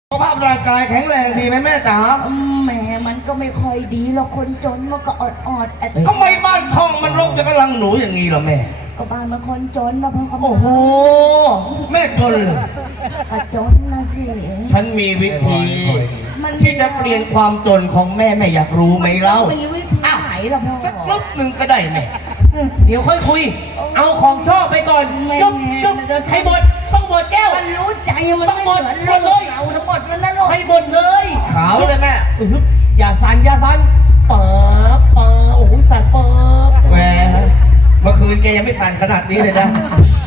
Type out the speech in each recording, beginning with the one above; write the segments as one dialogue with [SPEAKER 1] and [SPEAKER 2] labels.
[SPEAKER 1] สุขภาพร่างกายแข็งแรงดีไหมแม่จ๋า
[SPEAKER 2] แหมมันก็ไม่ค่อยดีหรอกคนจนมันก็อดแอด
[SPEAKER 1] ทำไมบ้านช่องมันรกจะกำลังหนูอย่างนี้ล่ะแม่
[SPEAKER 2] ก็บ้านมันคนจนนะพ่อ
[SPEAKER 1] โอ้โหแม่จนเลย
[SPEAKER 2] ก็จนนะสิ
[SPEAKER 1] ฉันมีวิธีที่จะเปลี่ยนความจนของแม่อยากรู้ไหมเล่า
[SPEAKER 2] มีวิธีไหนล่ะพ่อ
[SPEAKER 1] สักรอบหนึ่งก็ได้แม่
[SPEAKER 3] เดี๋ยวค่อยคุยเอาของชอบไปก่อนจุ๊บให้หมดต้องหมดแก้ว
[SPEAKER 2] มันรู้ใจมัน
[SPEAKER 3] ต้องหมดเลย
[SPEAKER 2] เอาทั้งหมดมันนั่นหรอก
[SPEAKER 3] ให้หมดเลย
[SPEAKER 1] ขาวเลยแม่
[SPEAKER 3] อย่าสั่นป๊าโอ้โหสั่นป๊า
[SPEAKER 1] แหวเมื่อคืนแกยังไม่สั่นขนาดนี้เลยนะ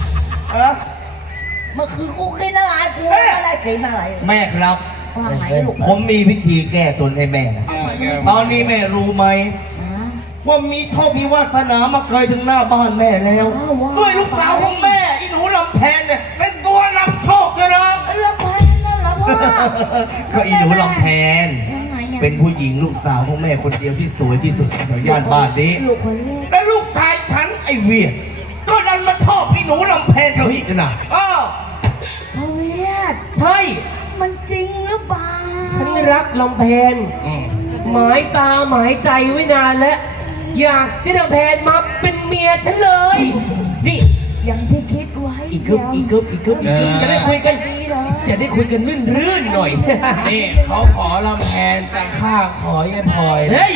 [SPEAKER 2] เมื่อคืนกูกินอะไรกูอะไรกินอะไร
[SPEAKER 1] แม่ครับ
[SPEAKER 2] ว่าไงลูก
[SPEAKER 1] ผมมีวิธีแก้จนให้แม่นะตอนนี้แม่รู้ไหมว่ามีโชคมีวาสนามาเคยถึงหน้าบ้านแม่แล้วด้วยลูกสาวของแม่อีหนูลำแพนเนี่ยเป็นตัวนำโชคเลยนะ
[SPEAKER 2] ลำแพนนั่นเหรอพ่อ
[SPEAKER 1] ก็อีหนูลำแพนเป็นผู้หญิงลูกสาวของแม่คนเดียวที่สวยที่สุดในย่านบ้านนี้และลูกชายฉันไอ้เวียดก็ดันมาชอบอีหนูลำแพนเขาอีกนะ
[SPEAKER 2] พ่อเวียด
[SPEAKER 3] ใช่
[SPEAKER 2] มันจริงหรือเปล่า
[SPEAKER 3] ฉันรักลำแพนหมายตาหมายใจไว้นานแล้วอยากที่ลำแพนมาเป็นเมียฉันเลยนี่
[SPEAKER 2] อย่างที่คิดไว้
[SPEAKER 3] อีกกึบจะได้คุยกันรื่นหน่อย
[SPEAKER 4] นี่เขาขอลำแพนแต่ข้าขอยายพลอย
[SPEAKER 3] เฮ้ย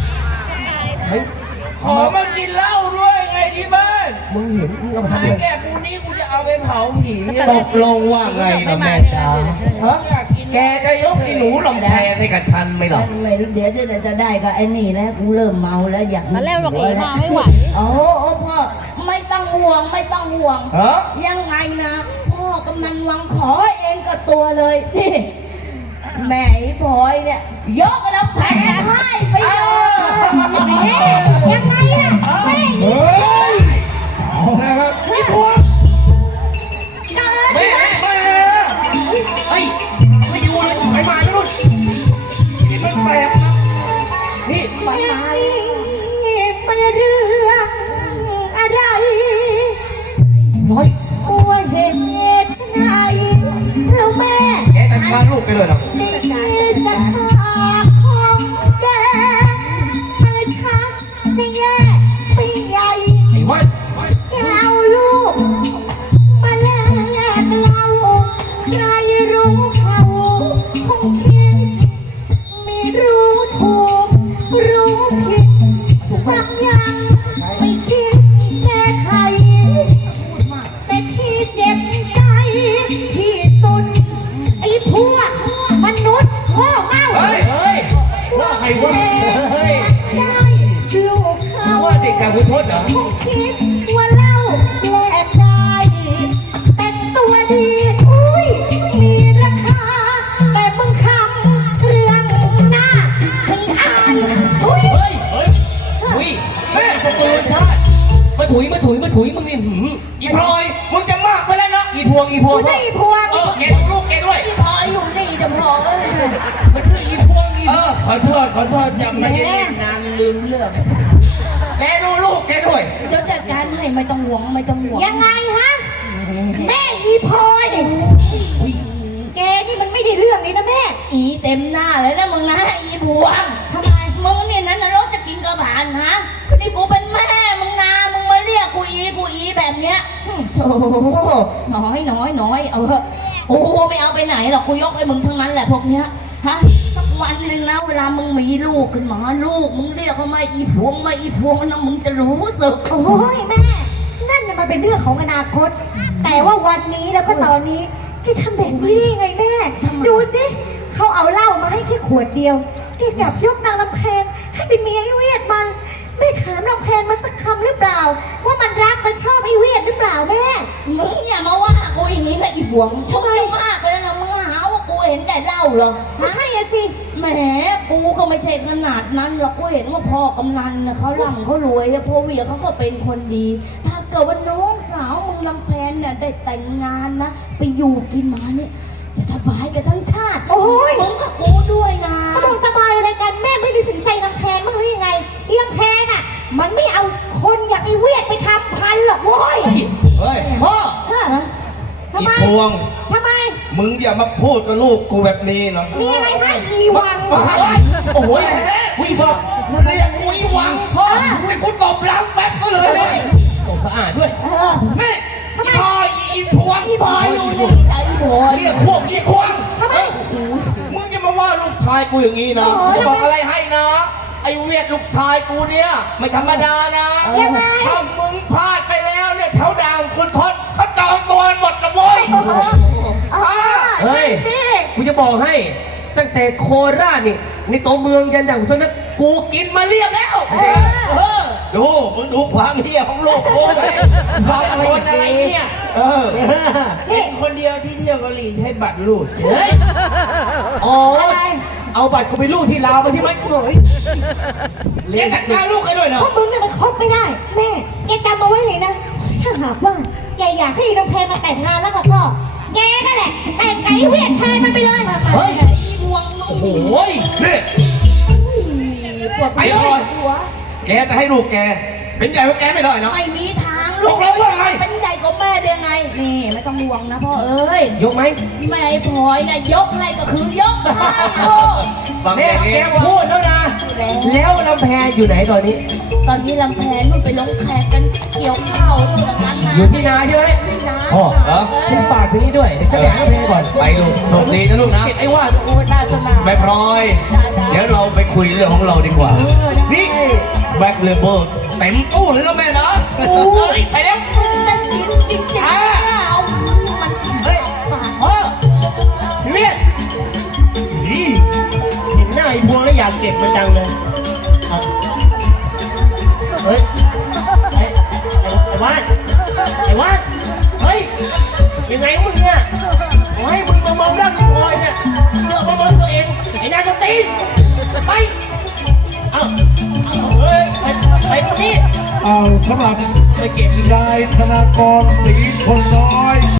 [SPEAKER 4] ขอมากินเหล้าด้วยไงที่บ้าน
[SPEAKER 3] มึงเห็นมึงเอามาทำไม
[SPEAKER 4] แกกูนี้กูจะเอาไปเผาผี
[SPEAKER 1] ตกลงว่าไงล่ะแม่จ๋าแกจะยกอีหนูลำแพนให้กับฉันไหมล่ะ
[SPEAKER 2] เดี๋ยวจะได้ก็ไอ้นี่แล้วกูเริ่มเมาแล้วอยาก
[SPEAKER 5] มาแล้วเราเองมาไม่ไหว
[SPEAKER 2] โอ้พ่อไม่ต้องห่วงยังไงนะพ่อกำนันวังขอเองกับตัวเลยนี่แม่พลอยเนี่ยยกแล้วแพ้ให้ไปเลยยังไงล่ะแม่
[SPEAKER 1] เอาแล้วครับพี่พวง
[SPEAKER 3] แม่เฮ้ยไม่อยู่เลยไปมาแล้วนู่น
[SPEAKER 1] นี่มันแสบ
[SPEAKER 3] นี่
[SPEAKER 2] มาเป็นเรื่องอะไรว่าเหตุไฉนแล้วแม่
[SPEAKER 1] แกแต่งงานลูกไปเลยหรอ
[SPEAKER 2] นี่จะขาของแกมันชักจะแย่ไปใหญ่
[SPEAKER 3] ไอ้วัน
[SPEAKER 2] แกเอาลูกมาแลกเราใครรู้เขาคงคิดไม่รู้ถูกรู้ผิดสักอย่างไม่คิดแก้ไขแต่ที่เจ็บใจที่สุดไอ้พวกมนุษย์โง่เง่า
[SPEAKER 3] เฮ้ยว่าใครวะเฮ้ย
[SPEAKER 2] ได้ลูกเขา
[SPEAKER 3] ว่าเด็กกาพุทธเหรอ
[SPEAKER 2] คงคิดว่าเล่าแลกได้แต่งตัวดีอุ้ยมีราคาแต่มึงคำเรื่องหน้าไม่อายอุ้ย
[SPEAKER 3] แม่ตะโกนชาติมาถุยมึงนี่
[SPEAKER 1] อีพลอยมึงจะมากไปแล้วนะ
[SPEAKER 3] อีพวง
[SPEAKER 2] ไม่ใช่อีพวง
[SPEAKER 1] แกลูกแกด้วย
[SPEAKER 2] อีพลอยอยู่นี่จะพอ
[SPEAKER 3] มันชื่ออีพวง
[SPEAKER 4] ขอโทษจำไม่ได้นานลืมเรื่อง
[SPEAKER 1] แกดูลูกแกด้วย
[SPEAKER 2] เดี๋ยวจัดการให้ไม่ต้องห่วงยังไงฮะแม่อีพลอยแกนี่มันไม่ได้เรื่องเลยนะแม่อีเต็มหน้าเลยนะมึงนะอีพวงทำไมมึงเนี่ยนั้นนรกจะกินกระบาลฮะนี่กูเป็นแม่มึงนามึงมาเรียกกูอีแบบเนี้ยโธ่น้อยเอาเถอะกูไม่เอาไปไหนหรอกกูยกให้มึงทั้งนั้นแหละพวกเนี้ยฮะสักวันหนึ่งนะเวลามึงมีลูกขึ้นมาลูกมึงเรียกว่าไม่อีพวงนะมึงจะรู้สึกโอ้ยแม่นั่นมันเป็นเรื่องของอนาคตแต่ว่าวันนี้แล้วก็ตอนนี้ที่ทำแบบนี้ได้ไงแม่ดูสิเขาเอาเหล้ามาให้แค่ขวดเดียวแกกลับยกนางลำแพนให้เป็นเมียไอ้เวียดมันไม่ถามลำแพนมาสักคำหรือเปล่าว่ามันรักมันชอบไอ้เวียดหรือเปล่าแม่มึงอย่ามาว่ากูอย่างนี้นะอีบวงทำไมมากไปแล้วนะมึงหาว่ากูเห็นแต่เหล้าเหรอไม่ใช่สิแหมกูก็ไม่ใช่ขนาดนั้นหรอกกูเห็นว่าพ่อกำนันนะเขาร่ำเขารวยพ่อเวียเขาก็เป็นคนดีถ้าเกิดว่าน้องสาวมึงลำแพนเนี่ยได้แต่งงานนะไปอยู่กินมาเนี่ยจะสบายกันทั้งชาติโอ้ยมึงกับกูด้วยนะเขาบอกสบายอะไรกันแม่ไม่ได้ถึงใจลำแพนบ้างหรือยังไงอีลำแพนอ่ะมันไม่เอาคนอย่างไอ้เวียดไปทำพันหรอกโว้ย
[SPEAKER 1] เฮ้ยพ่อ
[SPEAKER 2] ทำไม
[SPEAKER 1] พวง
[SPEAKER 2] ทำไม
[SPEAKER 1] มึงอย่ามาพูดกับลูกกูแบบนี้เนาะ
[SPEAKER 2] มีอะไรให้อีวัง
[SPEAKER 3] โอ้โหวิบอก
[SPEAKER 1] เรียกกูอีหวังพ่อแต่กูตบหล้างแป๊บก็เลย
[SPEAKER 3] ตกสะอาดด้วย
[SPEAKER 1] นี่อีพ่ออีพวง
[SPEAKER 2] อีพลอยดูนี่ใจอีพลอย
[SPEAKER 1] เรียกพวกอีควง
[SPEAKER 2] ทำไม
[SPEAKER 1] มึงจะมาว่าลูกชายกูอย่างนี้นะ
[SPEAKER 2] โอ้โห
[SPEAKER 1] จะบอกอะไรให้นะ ไอ้เวียดลูกชายกูเนี่ยไม่ธรรมดานะ
[SPEAKER 2] ยังไง
[SPEAKER 1] ถ้ามึงพลาดไปแล้วเนี่ยแถวด่างคุณทศเขาจองตัวหมดละเว้ย
[SPEAKER 3] เฮ้ย
[SPEAKER 2] สิ
[SPEAKER 3] กูจะบอกให้ ตั้งแต่โคราชนี่ในตัวเมืองยันอย่างทุนนะกูกินมาเรียบแล้วเออ
[SPEAKER 1] มึงดูความเฮี้ยของลูกกู
[SPEAKER 4] เป็นคนอะไรเนี่ย
[SPEAKER 1] เออ
[SPEAKER 4] เป็นคนเดียวที่เที่ยวเกาหลีใช้บัตรรูด
[SPEAKER 3] เฮ้ยอ๋อ
[SPEAKER 2] อะไร
[SPEAKER 3] เอาบัตรกูไปลูกที่ลาวมาใช่ไหมกูบอกเฮ้ย
[SPEAKER 1] แกจัดการลูกให้ด้วยนะ
[SPEAKER 2] พวกมึงเนี่ยมันคบไม่ได้ แม่ แกจำเอาไว้เลยนะ ถ้าหากว่าแกอยากให้น้องแพรมาแต่งงานแล้วก็แกนั่นแหละแต่งไก่เวียดแทนมันไปเลย
[SPEAKER 3] เฮ้ย
[SPEAKER 2] อีพวง
[SPEAKER 3] โอ้โห
[SPEAKER 1] นี่
[SPEAKER 2] ปวดไป
[SPEAKER 1] ไอ้พลอย
[SPEAKER 2] หัว
[SPEAKER 1] แกจะให้ลูกแก เป็นใหญ่กว่าแกไม่ได้เนาะ
[SPEAKER 2] ไม่มีทาง
[SPEAKER 1] ตกลงว่าไง
[SPEAKER 2] เป็นใหญ่กว่าแม่ได้ไง นี่ไม่ต้องห่วงนะพ่อเอ้ย
[SPEAKER 3] ยกไหม
[SPEAKER 2] แม่พลอยเนี่ยยกให้ก็คือยกให้โอ้
[SPEAKER 1] ฟัง
[SPEAKER 3] แม่
[SPEAKER 1] อย่าง
[SPEAKER 3] แก
[SPEAKER 1] นี้
[SPEAKER 3] พูดแล้วนะ แล้วลำแพนอยู่ไหนตอนนี้
[SPEAKER 2] ตอนนี้ลำแพนมันไปลงแขกกันเกี่ยวข้าวด้วยนะกันนะ
[SPEAKER 3] อยู่ที่นาใช่ไหม
[SPEAKER 2] ที่นา
[SPEAKER 3] พ่อฉันฝากถึงนี้ด้วยเดี๋ยวฉันไปหาลำแพนก่อน
[SPEAKER 1] ไปลูกโชคดีนะลูกนะ
[SPEAKER 3] เก็บไอ้ว่า
[SPEAKER 2] โอ้ยน่าจะหนาว
[SPEAKER 1] แม่พลอย เดี๋ยวเราไปคุยเรื่องของเราดีกว่า นี่แบ็คเลเบอร์เต็มตู้เลยนะแม่นะ
[SPEAKER 2] โอ้ย
[SPEAKER 1] ไปแล้ว
[SPEAKER 2] มันจะกินจริงๆเอามัน
[SPEAKER 3] เฮ้ย
[SPEAKER 2] ปาก
[SPEAKER 3] พ่อพี่เวียนนี่เห็นหน้าไอ้พวงแล้วอยากเก็บมันจังเลยอ่ะเฮ้ยไอ้วานไอ้วานเฮ้ยยังไงมึงเนี่ยขอให้มึงมามองร่างไอ้พลอยเนี่ยเสือกมามองตัวเองไอ้นายจะตีนไปเอาเฮ้ยไปตรงนี้
[SPEAKER 5] เอาสำหรับไปเก็บนายธนากรศรีพลน้อย